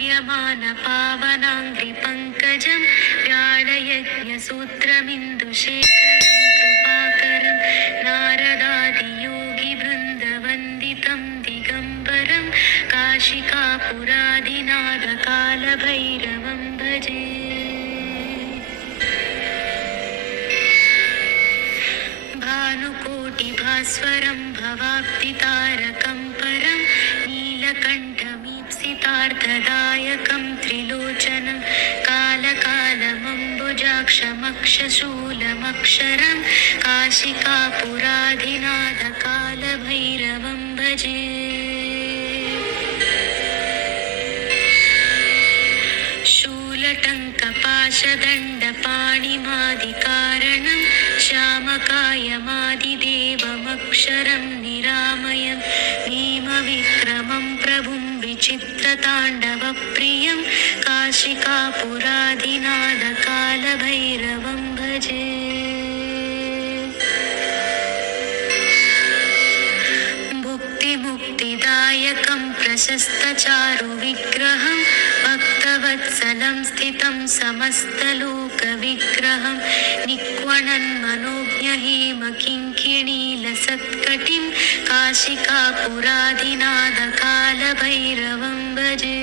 सेव्यमानपावनाङ्घ्रिपङ्कजं व्याळयज्ञसूत्रमिन्दुशेखरं कृपाकरं नारदादियोगिवृन्दवन्दितं दिगम्बरं काशिकापुरादिनाथकालभैरवं भजे। भानुकोटिभास्वरं भवाब्धितारकं परं नीलकण्ठमीप्सितार्थदायकं त्रिलोचनं कालकालमम्बुजाक्षमक्षशूलमक्षरं काशिकापुरादिनाथकालभैरवं भजे। शूलटङ्कपाशदण्डपाणिमादिकारणं श्यामकायमादिदेवमक्षरं निरामयं भीमविक्रमं प्रभुं विचित्रताण्डवप्रियं काशिकापुरादिनाथकालभैरवं भजे। भुक्तिमुक्तिदायकं प्रशस्तचारुविग्रहं भक्तवत्सलं स्थितं समस्तलोकविग्रहं निक्वणन्मनोज्ञहेमकिङ्किणीलसत्कटिं काशिकापुरादिनाथकालभैरवं भजे।